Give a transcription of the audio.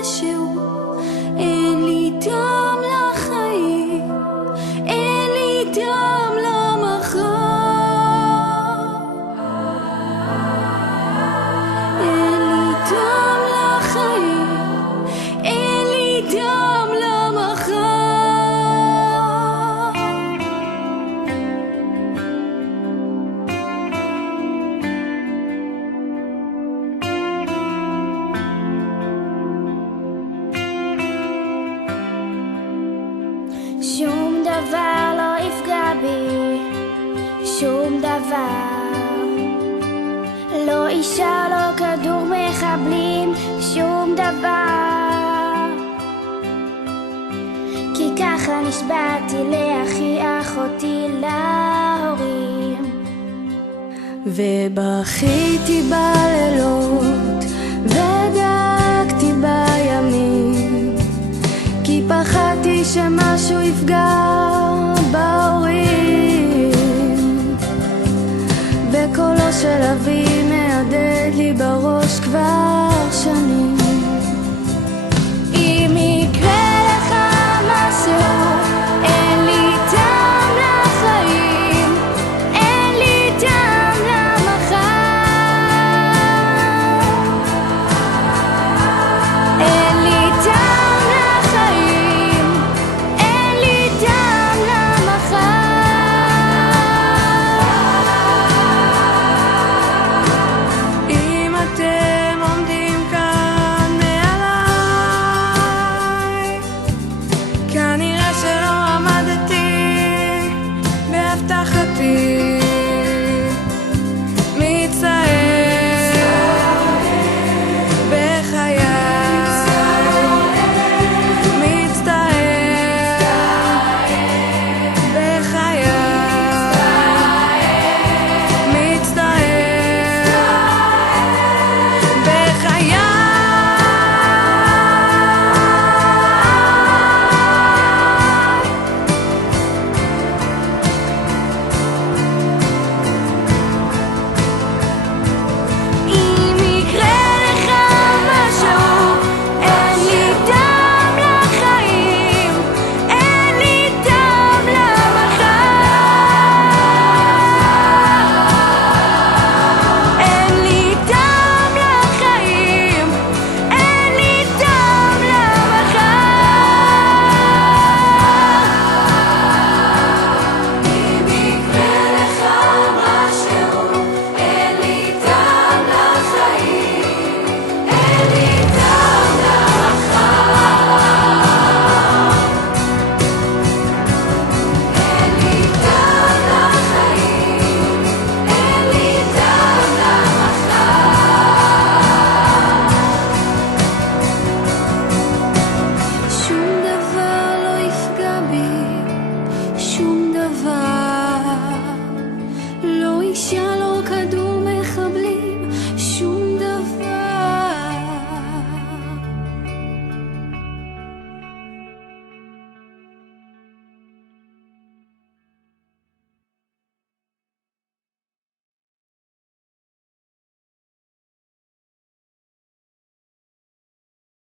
משהו, אין לי טעם לחיים, אין לי טעם למחר, אין לי טעם לחיים, אין לי טעם למחר. שום דבר לא יפגע בי, שום דבר, לא אישה, לא כדור מחבלים, שום דבר, כי ככה נשבעתי לאחי, אחותי, להורים. ובכיתי בלילות ודאגתי בימים, כי פחדתי שמשהו יפגע בהורים, וקולו של אבי מהדהד לי בראש כבר שנים. אם יקרה לך משהו, אין לי טעם לחיים, אין לי טעם למחר, אין לי טעם לחיים, אין לי טעם למחר. אם אתם עומדים כאן מעליי, כנראה שלא עמדתי בהבטחתי.